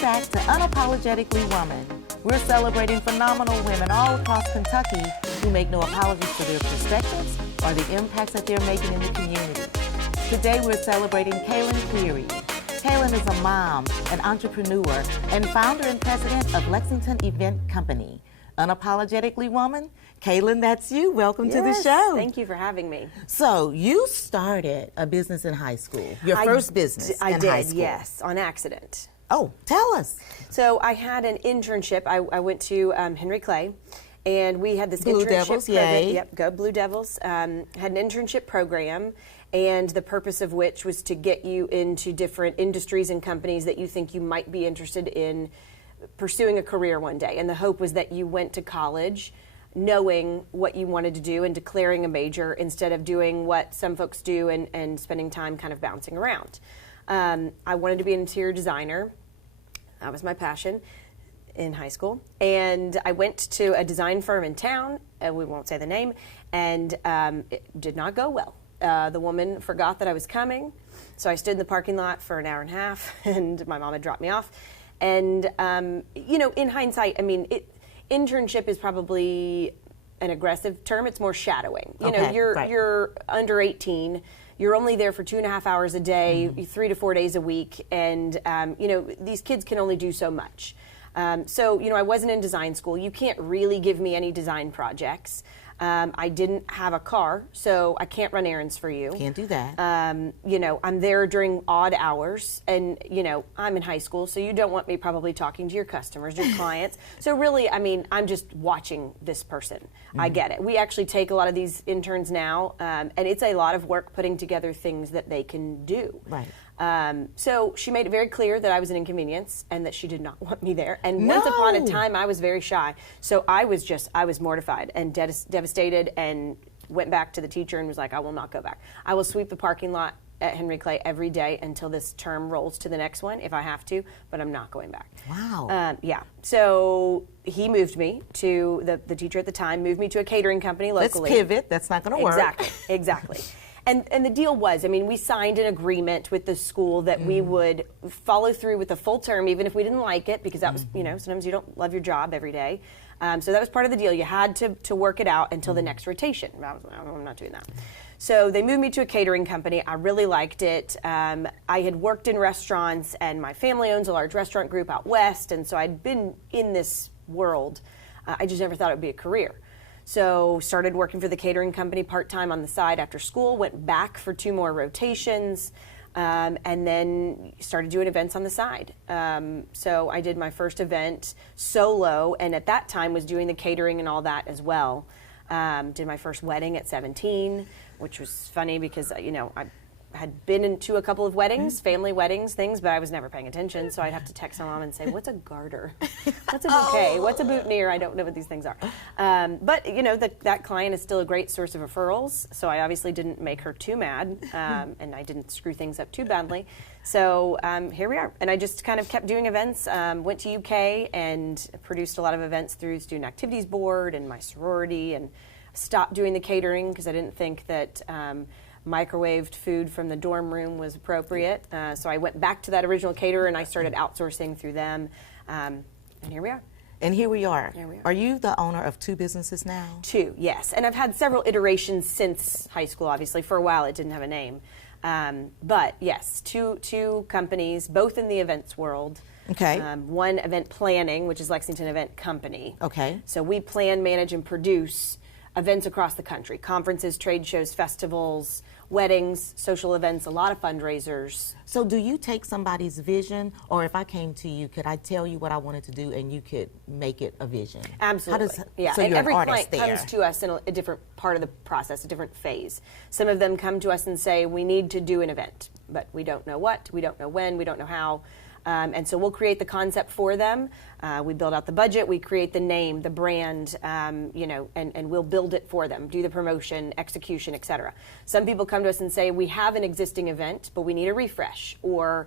Welcome back to Unapologetically Woman. We're celebrating phenomenal women all across Kentucky who make no apologies for their perspectives or the impacts that they're making in the community. Today we're celebrating Kaelyn Query. Kaelyn is a mom, an entrepreneur, and founder and president of Lexington Event Company. Unapologetically Woman, Kaelyn, that's you. Welcome to the show. Thank you for having me. So you started a business in high school, your first business in high school. I did, yes, on accident. Oh, tell us. So I had an internship. I went to Henry Clay, and we had this Blue internship Devils, program. yay. Yep, go Blue Devils. Had an internship program, and the purpose of which was to get you into different industries and companies that you think you might be interested in pursuing a career one day. And the hope was that you went to college knowing what you wanted to do and declaring a major instead of doing what some folks do and spending time kind of bouncing around. I wanted to be an interior designer. That was my passion in high school. And I went to a design firm in town, and we won't say the name, and it did not go well. The woman forgot that I was coming, so I stood in the parking lot for an hour and a half, and my mom had dropped me off. And, you know, in hindsight, I mean, internship is probably an aggressive term. It's more shadowing. You know, you're under 18. You're only there for 2.5 hours a day, 3 to 4 days a week. And, you know, these kids can only do so much. So, you know, I wasn't in design school. You can't really give me any design projects. I didn't have a car, so I can't run errands for you. Can't do that. You know, I'm there during odd hours, and, you know, I'm in high school, so you don't want me probably talking to your customers, your clients. So really, I mean, I'm just watching this person. I get it. We actually take a lot of these interns now, and it's a lot of work putting together things that they can do. Right. So she made it very clear that I was an inconvenience and that she did not want me there. And once upon a time, I was very shy. So I was mortified and devastated, and went back to the teacher and was like, I will not go back. I will sweep the parking lot at Henry Clay every day until this term rolls to the next one if I have to, but I'm not going back. Wow. Yeah. So he moved me to, the teacher at the time, moved me to a catering company locally. Let's pivot. That's not going to work. Exactly. And the deal was, I mean, we signed an agreement with the school that we would follow through with the full term, even if we didn't like it, because that was, you know, sometimes you don't love your job every day. So that was part of the deal. You had to work it out until the next rotation. I'm not doing that. So they moved me to a catering company. I really liked it. I had worked in restaurants, and my family owns a large restaurant group out west, and so I'd been in this world. I just never thought it would be a career. So started working for the catering company part-time on the side after school, went back for 2 more rotations, and then started doing events on the side. So I did my first event solo, and at that time was doing the catering and all that as well. Did my first wedding at 17, which was funny because, you know, I had been into a couple of weddings, family weddings, things, but I was never paying attention, so I'd have to text my mom and say, what's a garter? What's a bouquet? What's a boutonniere? I don't know what these things are. But, you know, that client is still a great source of referrals, so I obviously didn't make her too mad, and I didn't screw things up too badly. So here we are. And I just kind of kept doing events, went to UK and produced a lot of events through the Student Activities Board and my sorority, and stopped doing the catering because I didn't think that microwaved food from the dorm room was appropriate. So I went back to that original caterer and I started outsourcing through them. And here we are. And here we are. Here we are. Are you the owner of 2 businesses now? 2, yes. And I've had several iterations since high school, obviously. For a while it didn't have a name. But yes, two companies, both in the events world. Okay. One event planning, which is Lexington Event Company. Okay. So we plan, manage, and produce events across the country. Conferences, trade shows, festivals, weddings, social events, a lot of fundraisers. So do you take somebody's vision, or if I came to you, could I tell you what I wanted to do and you could make it a vision? Absolutely. Yeah. So and you're every an artist client there. comes to us in a different part of the process, a different phase. Some of them come to us and say, we need to do an event, but we don't know what, we don't know when, we don't know how. And so we'll create the concept for them. We build out the budget. We create the name, the brand, you know, and we'll build it for them, do the promotion, execution, et cetera. Some people come to us and say, we have an existing event, but we need a refresh. Or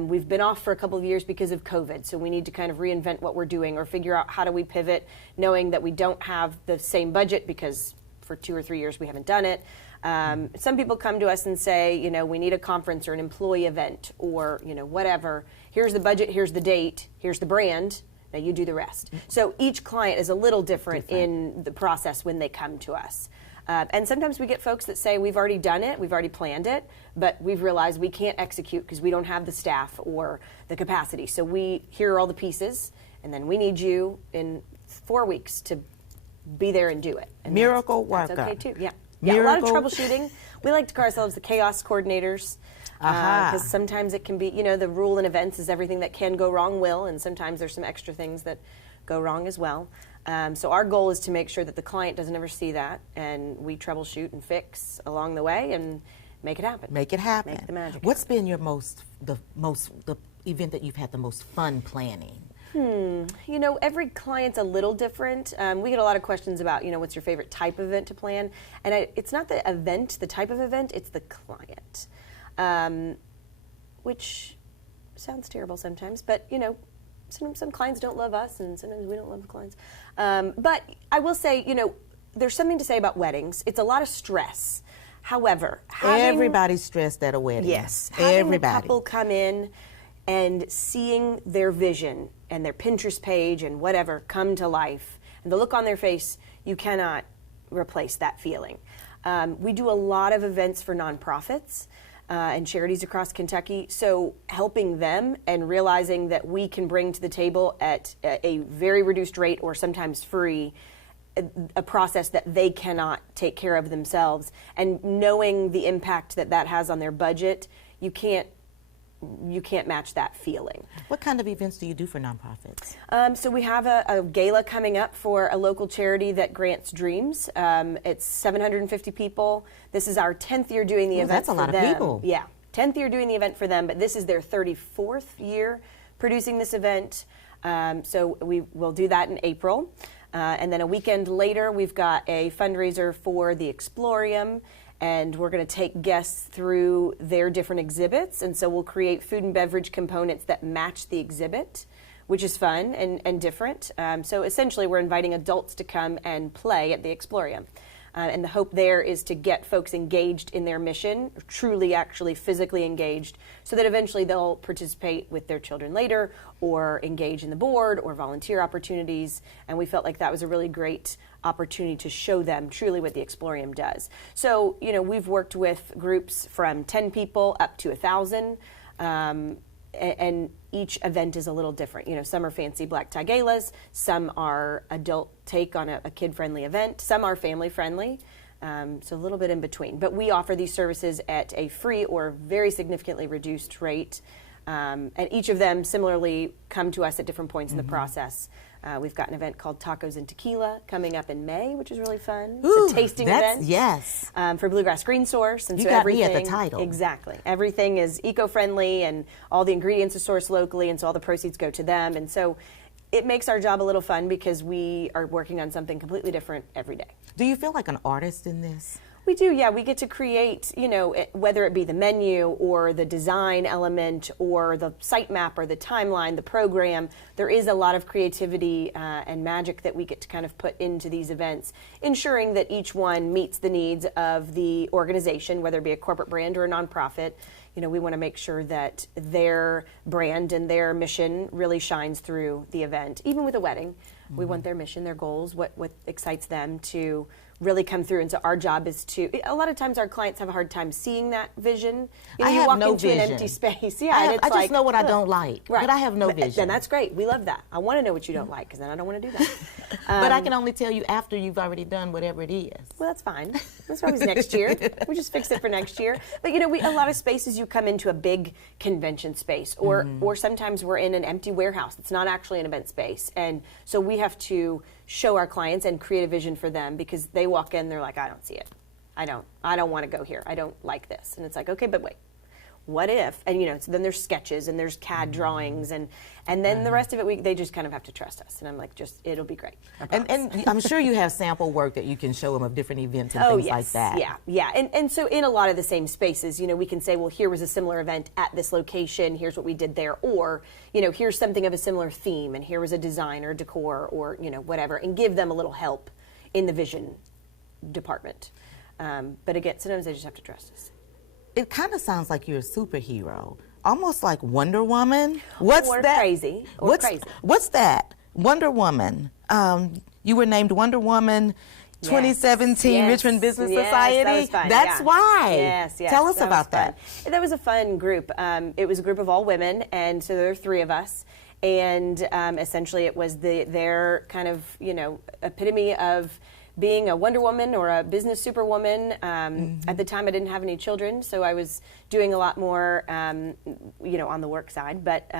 we've been off for a couple of years because of COVID, so we need to kind of reinvent what we're doing or figure out how do we pivot, knowing that we don't have the same budget because for 2 or 3 years we haven't done it. Some people come to us and say, we need a conference or an employee event or, whatever. Here's the budget, here's the date, here's the brand. Now you do the rest. So each client is a little different in the process when they come to us. And sometimes we get folks that say, we've already done it, we've already planned it, but we've realized we can't execute because we don't have the staff or the capacity. So here are all the pieces, and then we need you in 4 weeks to be there and do it. And Miracle worker. That's okay too, yeah. Yeah, a lot of troubleshooting. We like to call ourselves the chaos coordinators because sometimes it can be, the rule in events is everything that can go wrong will, and sometimes there's some extra things that go wrong as well. So our goal is to make sure that the client doesn't ever see that, and we troubleshoot and fix along the way and make it happen. Make it happen. Make the magic What's been your the event that you've had the most fun planning? Every client's a little different. We get a lot of questions about, what's your favorite type of event to plan? And it's not the event, the type of event, it's the client, which sounds terrible sometimes, but, some clients don't love us, and sometimes we don't love the clients. But I will say, there's something to say about weddings. It's a lot of stress. However, everybody's stressed at a wedding. Yes. Everybody. Having a couple come in and seeing their vision and their Pinterest page and whatever come to life, and the look on their face, you cannot replace that feeling. We do a lot of events for nonprofits and charities across Kentucky, so helping them and realizing that we can bring to the table at a very reduced rate or sometimes free a process that they cannot take care of themselves, and knowing the impact that has on their budget, you can't match that feeling. What kind of events do you do for nonprofits? So we have a gala coming up for a local charity that grants dreams. It's 750 people. This is our 10th year doing the event for them. That's a lot of people. Yeah, 10th year doing the event for them, but this is their 34th year producing this event. So we will do that in April. And then a weekend later, we've got a fundraiser for the Explorium, and we're going to take guests through their different exhibits, and so we'll create food and beverage components that match the exhibit, which is fun and different. So essentially we're inviting adults to come and play at the Explorium. And the hope there is to get folks engaged in their mission, truly actually physically engaged, so that eventually they'll participate with their children later or engage in the board or volunteer opportunities. And we felt like that was a really great opportunity to show them truly what the Explorium does. So, we've worked with groups from 10 people up to 1,000. And each event is a little different. Some are fancy black tie galas, some are adult take on a kid-friendly event, some are family-friendly, so a little bit in between. But we offer these services at a free or very significantly reduced rate, and each of them similarly come to us at different points in the process. We've got an event called Tacos and Tequila coming up in May, which is really fun. It's a tasting event. Yes. For Bluegrass Green Source. And you so got everything, me at the title. Exactly. Everything is eco-friendly, and all the ingredients are sourced locally, and so all the proceeds go to them. And so it makes our job a little fun because we are working on something completely different every day. Do you feel like an artist in this? We do, yeah. We get to create, whether it be the menu or the design element or the site map or the timeline, the program, there is a lot of creativity and magic that we get to kind of put into these events, ensuring that each one meets the needs of the organization, whether it be a corporate brand or a nonprofit. We want to make sure that their brand and their mission really shines through the event. Even with a wedding, we want their mission, their goals, what excites them to really come through. And so our job is a lot of times our clients have a hard time seeing that vision. You walk no into vision. An empty space. Yeah, I just know what I don't like, right. But I have no vision. Then that's great. We love that. I want to know what you don't like, because then I don't want to do that. But I can only tell you after you've already done whatever it is. Well, that's fine. That's always next year. We just fix it for next year. But a lot of spaces you come into a big convention space, or sometimes we're in an empty warehouse. It's not actually an event space, and so we have to show our clients and create a vision for them, because they walk in, they're like, I don't see it. I don't want to go here. I don't like this. And it's like, okay, but wait, what if? And so then there's sketches and there's CAD drawings, and then the rest of it they just kind of have to trust us. And I'm like, it'll be great. And I'm sure you have sample work that you can show them of different events and things like that. Yeah. And so in a lot of the same spaces, we can say, well, here was a similar event at this location. Here's what we did there. Or, here's something of a similar theme, and here was a design or decor or, whatever, and give them a little help in the vision department. But again, sometimes they just have to trust us. It kind of sounds like you're a superhero, almost like Wonder Woman. What's that? Crazy. What's that? Wonder Woman. You were named Wonder Woman 2017 yes. Richmond Business yes, Society. That was fun. That's why. Yes. Tell us about that. That was a fun group. It was a group of all women, and so there were 3 of us. And essentially, it was their kind of epitome of being a Wonder Woman or a business superwoman. At the time, I didn't have any children, so I was doing a lot more, on the work side. But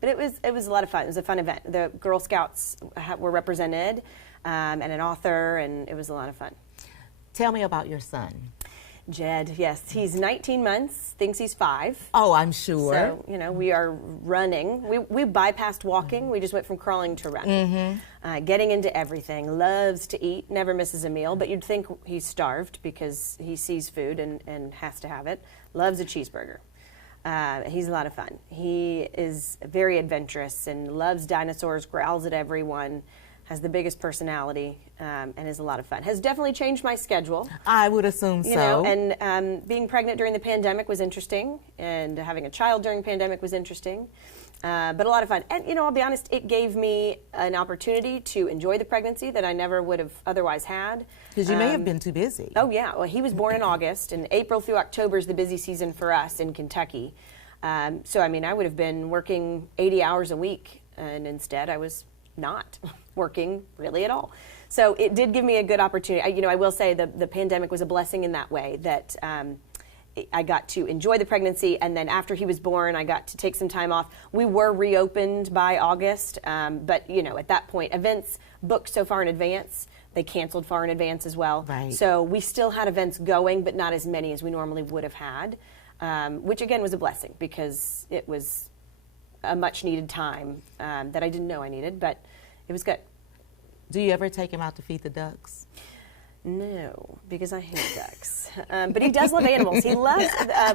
it was a lot of fun. It was a fun event. The Girl Scouts were represented, and an author, and it was a lot of fun. Tell me about your son. Jed, yes, he's 19 months, thinks he's 5. Oh, I'm sure. So, we are running. We bypassed walking. We just went from crawling to running. Getting into everything. Loves to eat, never misses a meal, but you'd think he's starved because he sees food and has to have it. Loves a cheeseburger. He's a lot of fun. He is very adventurous and loves dinosaurs, growls at everyone, has the biggest personality, and is a lot of fun. Has definitely changed my schedule. I would assume so. And being pregnant during the pandemic was interesting, and having a child during the pandemic was interesting, but a lot of fun. And, I'll be honest, it gave me an opportunity to enjoy the pregnancy that I never would have otherwise had. Because you may have been too busy. Oh, yeah. Well, he was born in August, and April through October is the busy season for us in Kentucky. So, I would have been working 80 hours a week, and instead I was not working really at all. So it did give me a good opportunity. I will say the pandemic was a blessing in that way, that I got to enjoy the pregnancy, and then after he was born, I got to take some time off. We were reopened by August, but at that point, events booked so far in advance, they canceled far in advance as well. Right. So we still had events going, but not as many as we normally would have had, which again was a blessing because it was a much needed time that I didn't know I needed, but it was good. Do you ever take him out to feed the ducks? No, because I hate ducks. But he does love animals. He loves,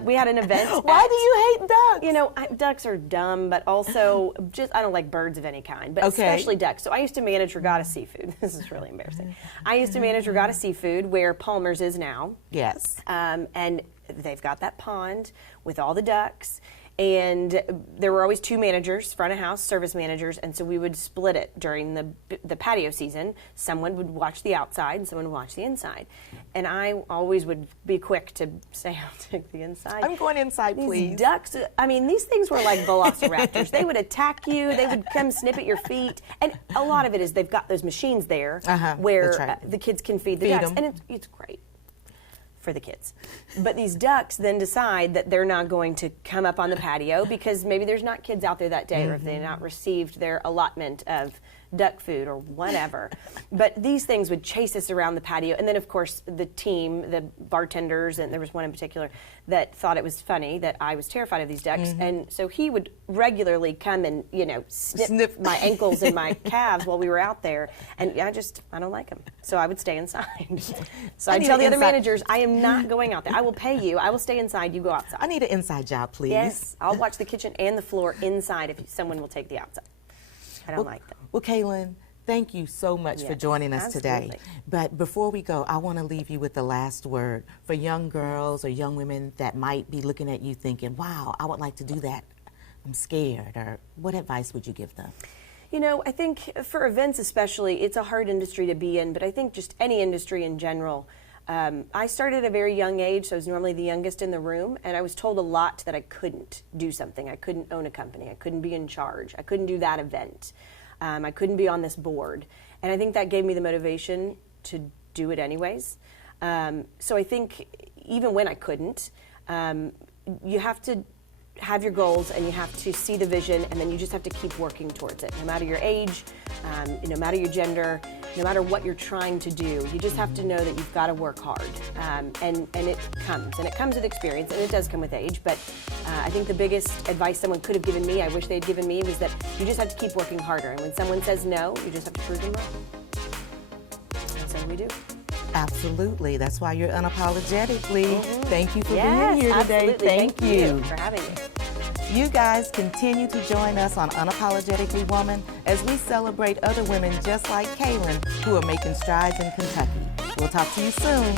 we had an event. Why do you hate ducks? Ducks are dumb, but also I don't like birds of any kind, but especially ducks. So I used to manage Regatta Seafood. This is really embarrassing. I used to manage Regatta Seafood where Palmer's is now. Yes. And they've got that pond with all the ducks. And there were always 2 managers, front of house, service managers, and so we would split it during the patio season. Someone would watch the outside and someone would watch the inside. And I always would be quick to say, I'll take the inside. I'm going inside, please. These ducks, these things were like velociraptors. They would attack you, they would come snip at your feet, and a lot of it is they've got those machines there where the kids can feed the ducks, and it's great for the kids. But these ducks then decide that they're not going to come up on the patio because maybe there's not kids out there that day or if they've not received their allotment of duck food or whatever. But these things would chase us around the patio. And then, of course, the team, the bartenders, and there was one in particular that thought it was funny that I was terrified of these ducks. And so he would regularly come and, snip my ankles and my calves while we were out there. And I don't like them. So I would stay inside. So I'd tell the other managers, I am not going out there. I will pay you. I will stay inside. You go outside. I need an inside job, please. Yes. I'll watch the kitchen and the floor inside if someone will take the outside. I don't like them. Well, Kaelyn, thank you so much for joining us today. But before we go, I want to leave you with the last word for young girls or young women that might be looking at you thinking, wow, I would like to do that. I'm scared. Or what advice would you give them? I think for events especially, it's a hard industry to be in, but I think just any industry in general. I started at a very young age, so I was normally the youngest in the room, and I was told a lot that I couldn't do something. I couldn't own a company. I couldn't be in charge. I couldn't do that event. I couldn't be on this board. And I think that gave me the motivation to do it anyways. So I think even when I couldn't, you have to have your goals and you have to see the vision, and then you just have to keep working towards it. No matter your age, no matter your gender, no matter what you're trying to do, you just have to know that you've got to work hard. And it comes with experience, and it does come with age, but I think the biggest advice someone could have given me, I wish they'd given me, was that you just have to keep working harder. And when someone says no, you just have to prove them wrong. And so we do. Absolutely. That's why you're unapologetically. Thank you for being here today. Absolutely. Thank you for having me. You guys continue to join us on Unapologetically Woman as we celebrate other women just like Kaelyn who are making strides in Kentucky. We'll talk to you soon.